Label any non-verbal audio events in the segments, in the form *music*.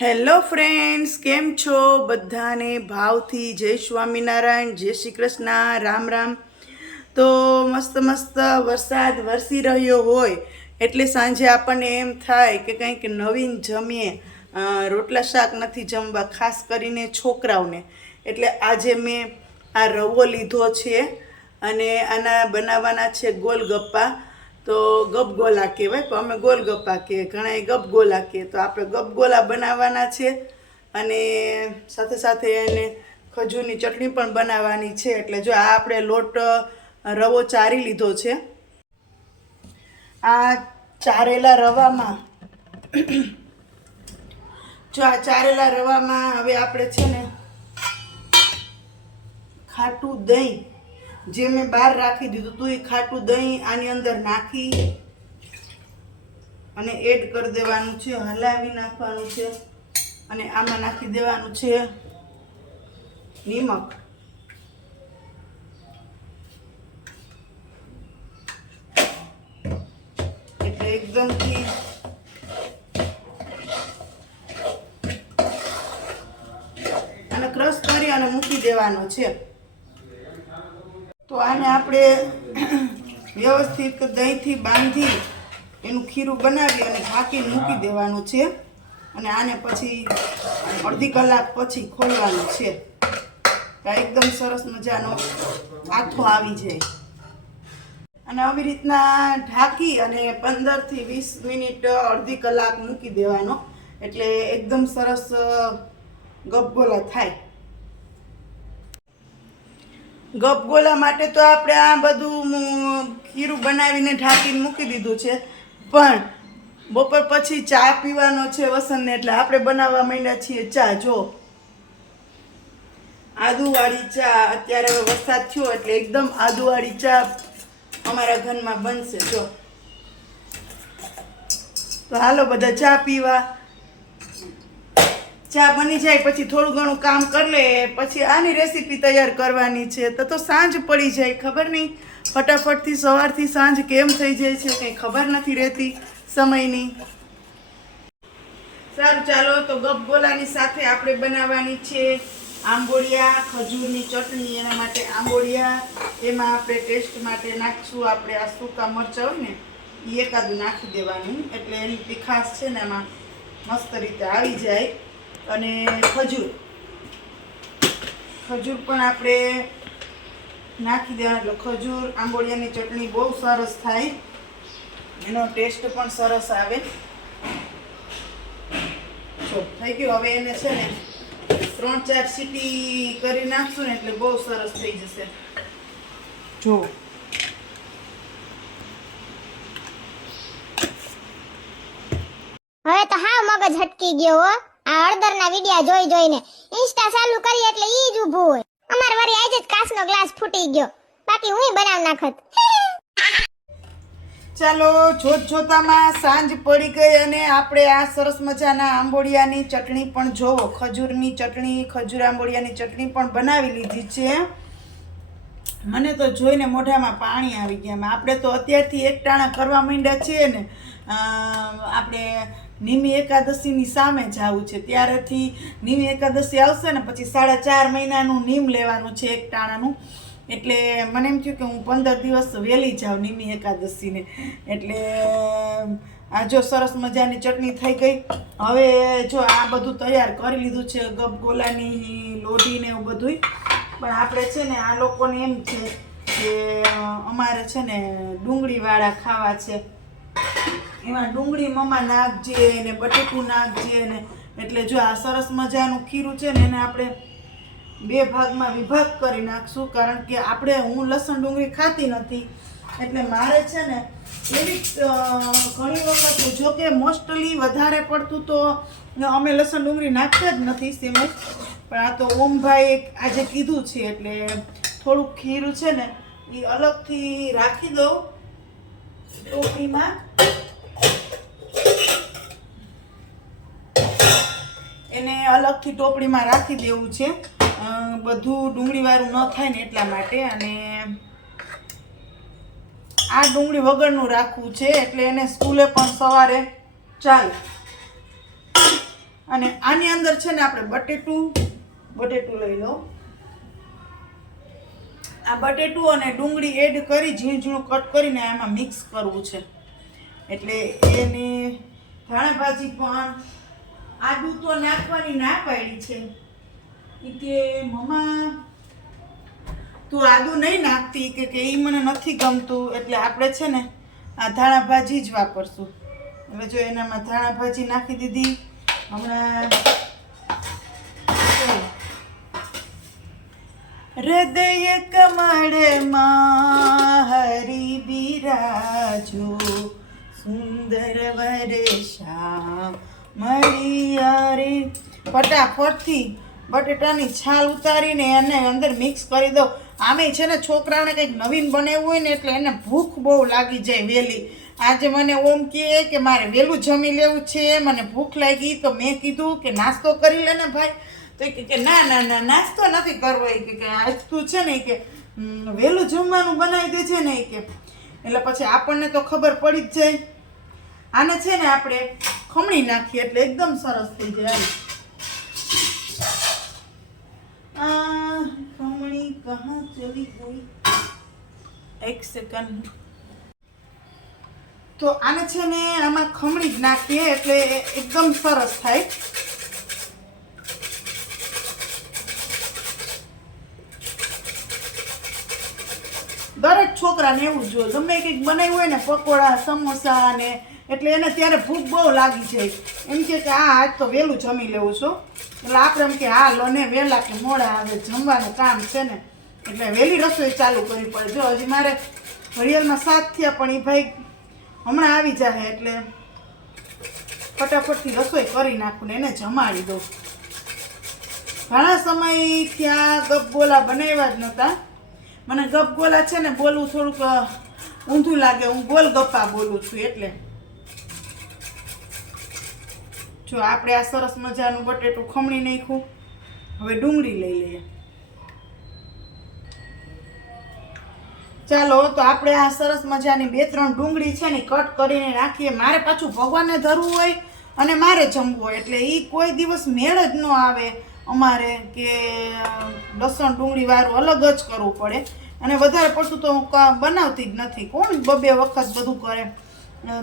Hello friends, કેમ છો? બધાને ભાવથી જય સ્વામિનારાયણ, જય શ્રી કૃષ્ણ, રામ રામ. તો મસ્ત મસ્ત વરસાદ વરસી રહ્યો હોય એટલે સાંજે આપણને એમ થાય કે કંઈક નવીન જમીએ. રોટલા શાક નથી જમવા, ખાસ કરીને છોકરાઓને. એટલે આજે મેં આ રવો લીધો છે અને આના બનાવવાના છે ગોલગપ્પા. તો ગપગોલા કહેવાય, પણ અમે ગોલગપ્પા કહીએ ઘણા ગપગોલા કહીએ. તો આપણે ગપગોલા બનાવવાના છે અને સાથે સાથે એને ખજૂરની ચટણી પણ બનાવવાની છે. એટલે જો આ આપણે લોટ રવો ચારી લીધો છે. આ ચારેલા રવામાં, જો આ ચારેલા રવામાં હવે આપણે છે ને ખાટું દહીં જે મેં બહાર રાખી દીધું હતું એ ખાટું દહીં આની અંદર નાખી અને એડ કરી દેવાનું છે, હલાવી નાખવાનું છે અને આમાં નાખી દેવાનું છે નિમક. એટલે એકદમથી અને ક્રશ કરી અને મૂકી દેવાનો છે. તો આને આપણે વ્યવસ્થિત દહીંથી બાંધી એનું ખીરું બનાવી અને ઢાંકીને મૂકી દેવાનું છે. અને આને પછી અડધી કલાક પછી ખોલવાનું છે. તો એકદમ સરસ મજાનો આથો આવી જાય. અને આવી રીતના ઢાંકી અને પંદરથી વીસ મિનિટ અડધી કલાક મૂકી દેવાનો. એટલે એકદમ સરસ અ, થાય. ગપગોલા માટે તો આપણે આ બધું ખીરું બનાવીને ઢાંકીને મૂકી દીધું છે. પણ બપોર પછી ચા પીવાનો છે વસંતને એટલે આપણે બનાવવા માંડ્યા છીએ ચા. જો. આદુવાળી ચા, અત્યારે હવે વરસાદ થયો એટલે એકદમ આદુવાળી ચા અમારા ઘરમાં બનશે. જો. તો હાલો બધા ચા પીવા. ચા બની જાય, પછી થોડું ઘણું કામ કરી લે, પછી આની રેસીપી તૈયાર કરવાની છે. તો તો સાંજ પડી જાય, ખબર નહીં? ફટાફટથી સવારથી સાંજ કેમ થઈ જાય છે, કંઈ ખબર નથી રહેતી સમયની. સારું, ચાલો, તો ગપગોલાની સાથે આપણે બનાવવાની છે આંબોળિયા, ખજૂરની ચટણી, એના માટે આંબોળિયા. એમાં આપણે ટેસ્ટ માટે નાખશું આપણે આ સૂકા મરચાં હોય ને એ એકાદું નાખી દેવાનું, એટલે એની તીખાશ છે ને એમાં મસ્ત રીતે આવી જાય. અને ખજૂર. ખજૂર પણ આપણે નાખી દેવાનું. ખજૂર આંબોળિયાની ચટણી બહુ સરસ થાય. એનો ટેસ્ટ પણ સરસ આવે. થઈ ગયું. હવે એને છે ને ત્રણ ચાર સીટી કરી નાખશું ને એટલે બહુ સરસ થઈ જશે. જો. હવે તો હા મગજ હટકી ગયો આ હળદરના વિડિયા જોઈ જોઈને ઇન્સ્ટા ચાલુ કરી એટલે ઈ જ ઊભું હોય. અમાર વરી આજે જ કાચનો ગ્લાસ ફૂટી ગયો. બાકી હુંય બનાવ નાખત. ચાલો જોત જોતામાં સાંજ પડી ગઈ અને આપણે આ સરસ મજાના આંબોડિયાની ચટણી પણ જોવો. ખજૂરની ચટણી, ખજૂર આંબોળિયાની ચટણી પણ બનાવી લીધી છે. મને તો જોઈને મોઢામાં પાણી આવી ગયા. આપણે તો અત્યારથી એકટાણા કરવા માંડ્યા છીએ ને. આપણે નિમી એકાદશીની સામે જવું છે. ત્યારેથી નિમી એકાદશી આવશે ને પછી સાડા ચાર મહિનાનું નીમ લેવાનું છે એક ટાણાનું. એટલે મને એમ થયું કે હું પંદર દિવસ વહેલી જાઉં નિમી એકાદશીને. એટલે, આ જો સરસ મજાની ચટણી થઈ ગઈ. હવે જો આ બધું તૈયાર કરી લીધું છે ગપગોલાની લોઢી ને એવું બધું પણ આપણે છે ને, આ લોકોને એમ છે કે, અમારે છે ને ડુંગળીવાળા ખાવા છે. એમાં ડુંગળી, મમા નાખજે ને બટેકું નાખજે ને એટલે જો આ સરસ મજાનું ખીરું છે ને એને આપણે બે ભાગમાં વિભાગ કરી નાખશું. કારણ કે આપણે, હું લસણ ડુંગળી ખાતી નથી, એટલે મારે છે ને એવી ઘણી વખત જો કે મોસ્ટલી વધારે પડતું તો અમે લસણ ડુંગળી નાખતા જ નથી સેમજ પણ આ તો ઓમભાઈ આજે કીધું છે, એટલે થોડુંક ખીરું છે ને એ અલગથી રાખી દઉં ટોપીમાં એને અલગથી ટોપડીમાં રાખી દેવું છે. બધું ડુંગળીવાળું ન થાય ને એટલા માટે અને આ ડુંગળી વગરનું રાખવું છે એટલે એને સ્કૂલે પણ સવારે ચાલે. અને આની અંદર છે ને આપણે બટેટું બટેટું લઈ લો. આ બટેટું અને ડુંગળી એડ કરી ઝીણ ઝીણું કટ કરીને એમાં મિક્સ કરવું છે. એટલે એની ધાણા ભાજી પણ આદુ તો નાખવાની ના પાડી છે. એ કે, મમ્મા, તું આદુ નહીં નાખતી કે કે એ મને નથી ગમતું, એટલે આપણે છે ને આ ધાણા ભાજી જ વાપરશું. એટલે જો એનામાં ધાણા ભાજી નાખી દીધી, હમણાં હૃદય કમળમાં હરી બિરાજો, સુંદર વર્ષા મળ્યા રે ફટાફટથી બટેટાની છાલ ઉતારીને એને અંદર મિક્સ કરી દો. આમે છે ને છોકરાને કંઈક નવીન બનાવવું હોય ને એટલે એને ભૂખ બહુ લાગી જાય વહેલી. આજે મને ઓમ કહે કે મારે વહેલું જમી લેવું છે. મને ભૂખ લાગી તો મેં કીધું કે નાસ્તો કરી લે ને ભાઈ. તો એ કે ના ના ના, નાસ્તો નથી કરવો. એ કે આજ તું છે ને કે વહેલું જમવાનું બનાવી દે છે ને કે એટલે પછી આપણને તો ખબર પડી જ જાય. આને છે ને આપણે ખમણી નાખીએ એટલે એકદમ સરસ થઈ જાય. આ ખમણી કહા ચલી ગઈ એક સેકન્ડ તો આને છે ને આમાં ખમણી જ નાખીએ એટલે એકદમ સરસ થાય. દરેક છોકરાને એવું જ ગમે કંઈક બનાવ્યું હોય ને, પકોડા, સમોસા ને એટલે એને ત્યારે ભૂખ બહુ લાગી જાય એમ કે આ આજ તો વહેલું જમી લેવું છું. એટલે આપણે એમ કે, હા, લો ને વહેલા કે મોડા હવે જમવાનું કામ છે ને. એટલે વહેલી રસોઈ ચાલુ કરવી પડે. જો, હજી મારે ઘડિયાળમાં સાત થયા, પણ એ ભાઈ હમણાં આવી જાય એટલે ફટાફટથી રસોઈ કરી નાખું ને એને જમાડી દઉં. ઘણા સમય ત્યાં ગપગોલા બનાવ્યા જ નહોતા. મને ગપગોલા છે ને, બોલવું થોડુંક ઊંધું લાગે. હું ગોલ ગપ્પા બોલું છું, એટલે. જો આપણે આ સરસ મજાનું બટેટું ખમણી નાખ્યું, હવે ડુંગળી લઈ લઈએ. ચાલો, તો આપણે આ સરસ મજાની બે ત્રણ ડુંગળી છે ને કટ કરીને નાખીએ. મારે પાછું ભગવાનને ધરવું હોય અને મારે જમવું હોય, એટલે એ કોઈ દિવસ મેળ જ ન આવે અમારે કે લસણ ડુંગળી વાળું અલગ જ કરવું પડે. અને વધારે પડતું તો હું બનાવતી જ નથી. કોણ બબે વખત બધું કરે?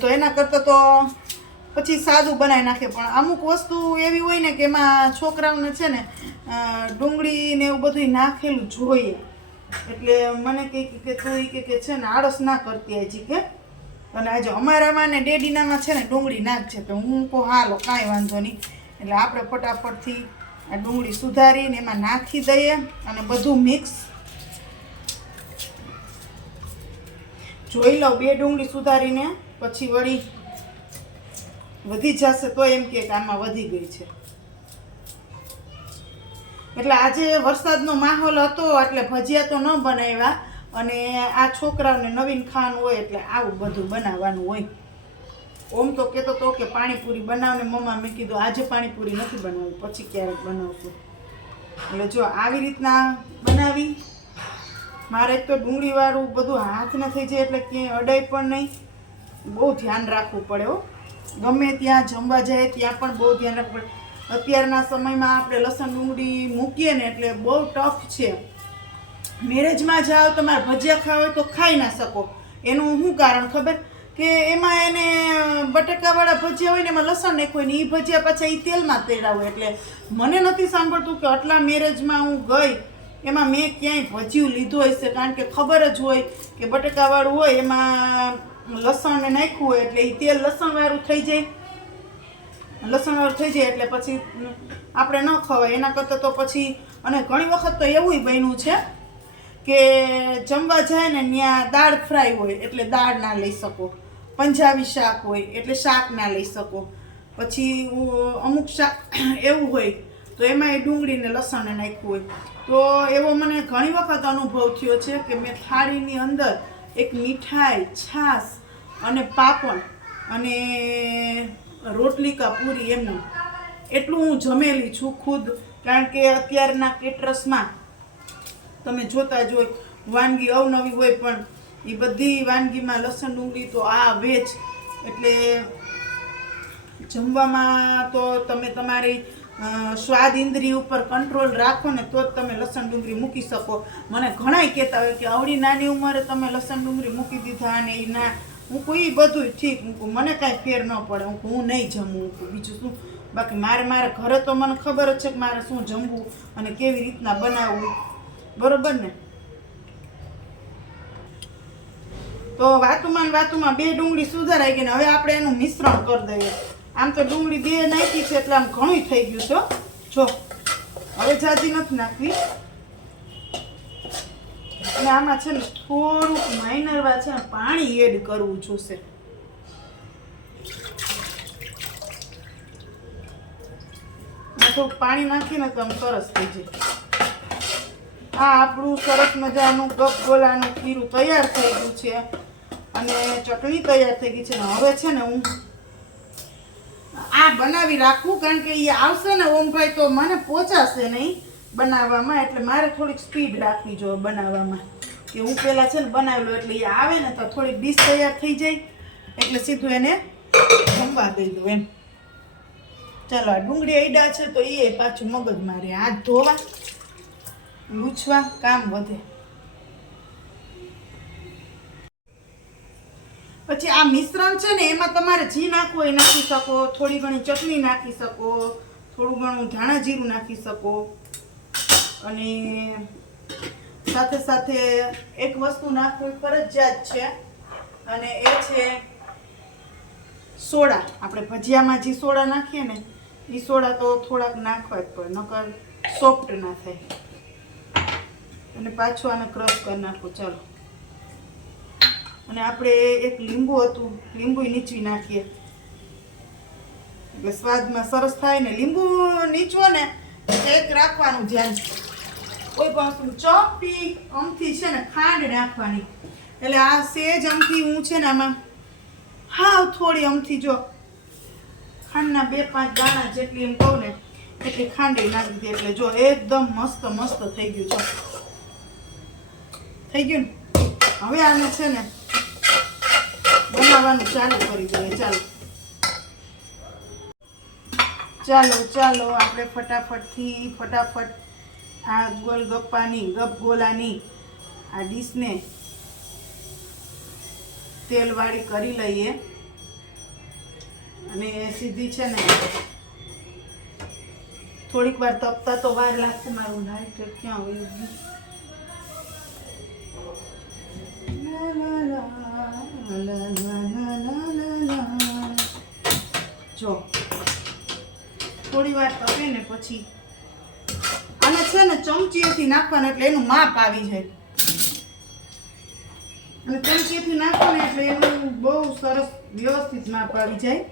તો એના કરતાં તો પછી સાદું બનાવી નાખે. પણ અમુક વસ્તુ એવી હોય ને કે એમાં છોકરાઓને છે ને ડુંગળી ને એવું બધું નાખેલું જોઈએ એટલે મને કહે કે તું કે કે છે ને આળસ ના કરતી હજી કે. અને આજે અમારામાં ને ડેડીનામાં છે ને ડુંગળી નાખજે તો હું કહું, હાલો, કાંઈ વાંધો નહીં. એટલે આપણે ફટાફટથી આ ડુંગળી સુધારીને એમાં નાખી દઈએ અને બધું મિક્સ. જોઈ લઉં બે ડુંગળી સુધારીને, પછી વળી વધી જશે તો એમ કે આમાં વધી ગઈ છે. એટલે આજે વરસાદનો માહોલ હતો, એટલે ભજીયા તો ન બનાવ્યા, અને આ છોકરાઓને નવીન ખાવાનું હોય એટલે આવું બધું બનાવવાનું હોય. ઓમ તો કહેતો તો કે પાણીપુરી બનાવને મમ્મા મેં કીધું આજે પાણીપુરી નથી બનાવવી, પછી ક્યારેક બનાવશું. એટલે જો આવી રીતના બનાવી, મારે એક તો ડુંગળીવાળું બધું હાથ ન થઈ જાય એટલે ક્યાંય અડાય પણ નહીં. બહુ ધ્યાન રાખવું પડે હો. ગમે ત્યાં જમવા જાય, ત્યાં પણ બહુ ધ્યાન રાખવું પડે. અત્યારના સમયમાં આપણે લસણ ડુંગળી મૂકીએ ને એટલે બહુ ટફ છે. મેરેજમાં જાઓ, તમારે ભજીયા ખાવા હોય તો ખાઈ ના શકો. એનું શું કારણ ખબર? કે એમાં એને બટાકાવાળા ભજીયા હોય ને એમાં લસણ હોય ને એ ભજીયા પાછા એ તેલમાં તેડા હોય. એટલે મને નથી સાંભળતું કે આટલા મેરેજમાં હું ગઈ, એમાં મેં ક્યાંય ભજીયું લીધું હશે? કારણ કે ખબર જ હોય કે બટાકાવાળું હોય એમાં લસણ ને નાખ્યું હોય એટલે એ તેલ લસણવાળું થઈ જાય. લસણવાળું થઈ જાય એટલે પછી આપણે ન ખવાય. એના કરતાં તો પછી અને ઘણી વખત તો એવું બન્યું છે કે જમવા જાય ને ત્યાં દાળ ફ્રાય હોય એટલે દાળ ના લઈ શકો. પંજાબી શાક હોય એટલે શાક ના લઈ શકો. પછી અમુક શાક *coughs* એવું હોય તો એમાં એ ડુંગળીને લસણને નાખ્યું હોય. તો એવો મને ઘણી વખત અનુભવ થયો છે કે મેં થાળીની અંદર એક મીઠાઈ, છાશ અને પાપડ અને રોટલી કા પૂરી એમનું. એટલું હું જમેલી છું ખુદ, કારણ કે અત્યારના કેટરસમાં તમે જોતા જ હોય, વાનગી અવનવી હોય પણ એ બધી વાનગીમાં લસણ, ડુંગળી તો આ વેજ. એટલે જમવામાં તો તમે તમારી સ્વાદ ઇન્દ્રિય ઉપર કંટ્રોલ રાખો ને તો જ તમે લસણ ડુંગળી મૂકી શકો. મને ઘણાય કહેતા હોય કે આવડી નાની ઉંમરે તમે લસણ ડુંગળી મૂકી દીધા અને એ ના હું કોઈ બધું ઠીક કહું, મને કાંઈ ફેર ન પડે. હું હું નહીં જમું બીજું શું? બાકી મારે મારા ઘરે તો મને ખબર જ છે કે મારે શું જમવું અને કેવી રીતના બનાવવું. બરોબર ને? તો વાતુમાં વાતુમાં બે ડુંગળી સુધારાઈ ગઈ ને હવે આપણે એનું મિશ્રણ કરી દઈએ. આમ તો ડુંગળી બે નાખી છે એટલે આમ ઘણું થઈ ગયું છે જો, હવે જાજી નથી નાખવી. અને આમાં છે ને થોડુંક માઇનરવા છે પાણી એડ કરવું જોશે. થોડુંક પાણી નાખીને તો આમ સરસ થઈ જાય. આ આપણું સરસ મજાનું ગપગોલાનું ખીરું તૈયાર થઈ ગયું છે. અને ચટણી તૈયાર થઈ ગઈ છે. હવે છે ને હું આ બનાવી રાખવું કારણ કે એ આવશે ને ઓમભાઈ, તો મને પહોંચાશે નહીં બનાવવામાં, એટલે મારે થોડીક સ્પીડ રાખવી જોઈએ બનાવવામાં. કે હું પહેલાં છે ને બનાવેલું, એટલે એ આવે ને તો થોડીક ડીશ તૈયાર થઈ જાય. એટલે સીધું એને જમવા દઈ દઉં એમ. ચાલો, આ ડુંગળી અયડા છે, તો એ પાછું મગજ મારે. હાથ ધોવા, લૂછવા, કામ વધે. પછી આ મિશ્રણ છે ને, એમાં તમારે જી નાખવું એ નાખી શકો, થોડી ઘણી ચટણી નાખી શકો, થોડું ઘણું ધાણા જીરું નાખી શકો. અને સાથે સાથે એક વસ્તુ નાખવી ફરજિયાત છે, અને એ છે સોડા. આપણે ભજીયામાં જે સોડા નાખીએ ને એ સોડા તો થોડાક નાખવા જ પડે નકર સોફ્ટ ના થાય. અને પાછું આને ક્રશ કરી નાખું, ચાલો. અને આપણે એક લીંબુ હતું લીંબુ નીચવી નાખીએ. એટલે સ્વાદમાં સરસ થાય ને લીંબુ નીચવો ને એક રાખવાનું ધ્યાન. કોઈ પણ વસ્તુ ચોપી અમથી છે ને ખાંડ નાખવાની. એટલે આ સેજ અમથી હું છે ને આમાં હાવ થોડી અમથી જો ખાંડના બે પાંચ દાણા જેટલી એમ કહું ને એટલી ખાંડી નાખી દે. એટલે જો એકદમ મસ્ત મસ્ત થઈ ગયું છે. થઈ ગયું ને? હવે આને છે ને બનાવવાનું ચાલુ કરી ચાલો. ચાલો ચાલો, આપણે ફટાફટથી, ફટાફટ આ ગોલગપ્પાની, ગપગોલાની આ ડીશને તેલવાળી કરી લઈએ. અને સીધી છે ને, થોડીક વાર તપતા તો વાર લાગશે મારું લાઈટ ક્યાં વયું જો. થોડી વાર તપે ને પછી અને છે ને ચમચીએથી નાખવાનું એટલે એનું માપ આવી જાય. અને ચમચીથી નાખો એટલે એનું બહુ સરસ વ્યવસ્થિત માપ આવી જાય.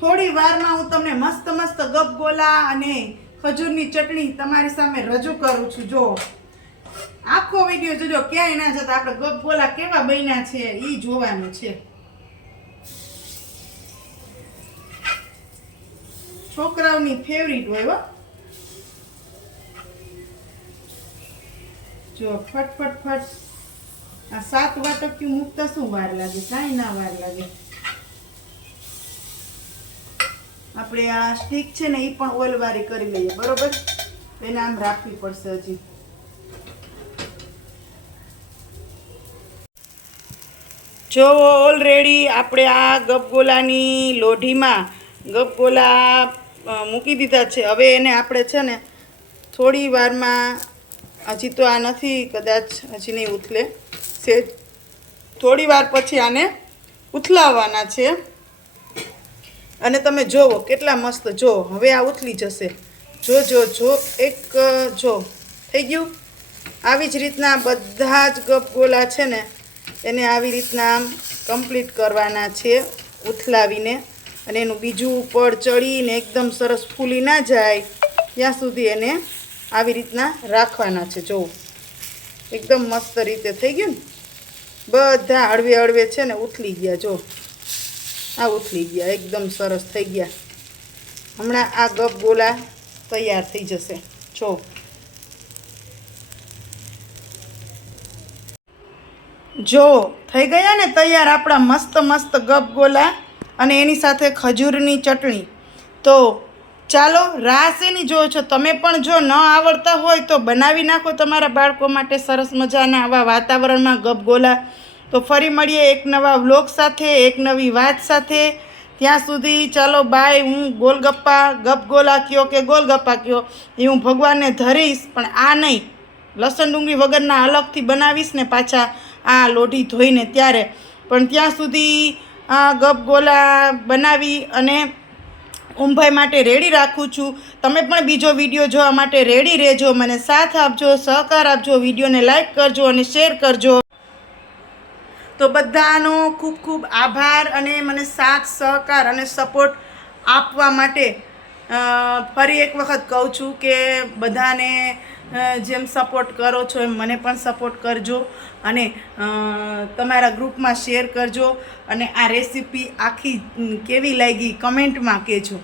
થોડી વારમાં હું તમને મસ્ત મસ્ત ગપગોલા અને ખજૂરની ચટણી તમારી સામે રજૂ કરું છું. જો. આખો વીડિયો જોજો, ક્યાંય ના જતા. આપણે ગપગોલા કેવા બન્યા છે એ જોવાનું છે. છોકરાઓની ફેવરિટ હોય હો. જો, ફટ ફટ ફટ. આ સાત વાટક્યું મૂકતા શું વાર લાગે? કાંઈ ના વાર લાગે. આપણે આ સ્ટીક છે ને એ પણ ઓઇલવાળી કરી લઈએ, બરોબર? એને આમ રાખવી પડશે હજી. જો ઓલરેડી આપણે આ ગપગોલાની લોઢીમાં ગપગોલા મૂકી દીધા છે. હવે એને આપણે છે ને થોડી વારમાં, હજી તો આ નથી, કદાચ હજી નહીં ઉથલે. છે થોડી વાર પછી આને ઉથલાવવાના છે. અને તમે જોવો, કેટલા મસ્ત, જો, હવે આ ઉથલી જશે. જો જો જો, એક, જો, થઈ ગયું? આવી જ રીતના બધા જ ગપગોલા છે ને એને આવી રીતના આમ કમ્પ્લીટ કરવાના છે, ઉથલાવીને. અને એનું બીજું ઉપર ચડીને એકદમ સરસ ફૂલી ના જાય, ત્યાં સુધી એને આવી રીતના રાખવાના છે. જોવું. એકદમ મસ્ત રીતે થઈ ગયું ને? બધા હળવે હળવે છે ને ઉથલી ગયા, જો. આ ઉથલી ગયા, એકદમ સરસ થઈ ગયા. હમણાં આ ગપ ગોલા તૈયાર થઈ જશે. જો. જો, થઈ ગયા ને તૈયાર આપણા મસ્ત મસ્ત ગપગોલા અને એની સાથે ખજૂરની ચટણી. તો ચાલો, રાસ એની જોવો છો. તમે પણ જો ન આવડતા હોય તો બનાવી નાખો તમારા બાળકો માટે સરસ મજાના આવા વાતાવરણમાં ગપગોલા તો ફરી મળીએ એક નવા વ્લોગ સાથે, એક નવી વાત સાથે. ત્યાં સુધી ચાલો, બાય, હું ગોલગપ્પા ગપગોલા કયો કે ગોલગપ્પા કયો, એ હું ભગવાનને ધરીશ, પણ આ નહીં. લસણ ડુંગળી વગરના અલગથી બનાવીશ ને પાછા આ લોઢી ધોઈને ત્યારે. પણ ત્યાં સુધી આ ગપગોલા બનાવી અને ઉંભાઈ માટે રેડી રાખું છું. તમે પણ બીજો વીડિયો જોવા માટે રેડી રહેજો. મને સાથ આપજો, સહકાર આપજો, વિડીયોને લાઈક કરજો અને શેર કરજો. તો બધાનો ખૂબ ખૂબ આભાર અને મને સાથ, સહકાર અને સપોર્ટ આપવા માટે ફરી એક વખત કહું છું કે બધાને જેમ સપોર્ટ કરો છો એમ મને પણ સપોર્ટ કરજો અને તમારા ગ્રુપમાં શેર કરજો અને આ રેસીપી આખી કેવી લાગી કમેન્ટમાં કહેજો.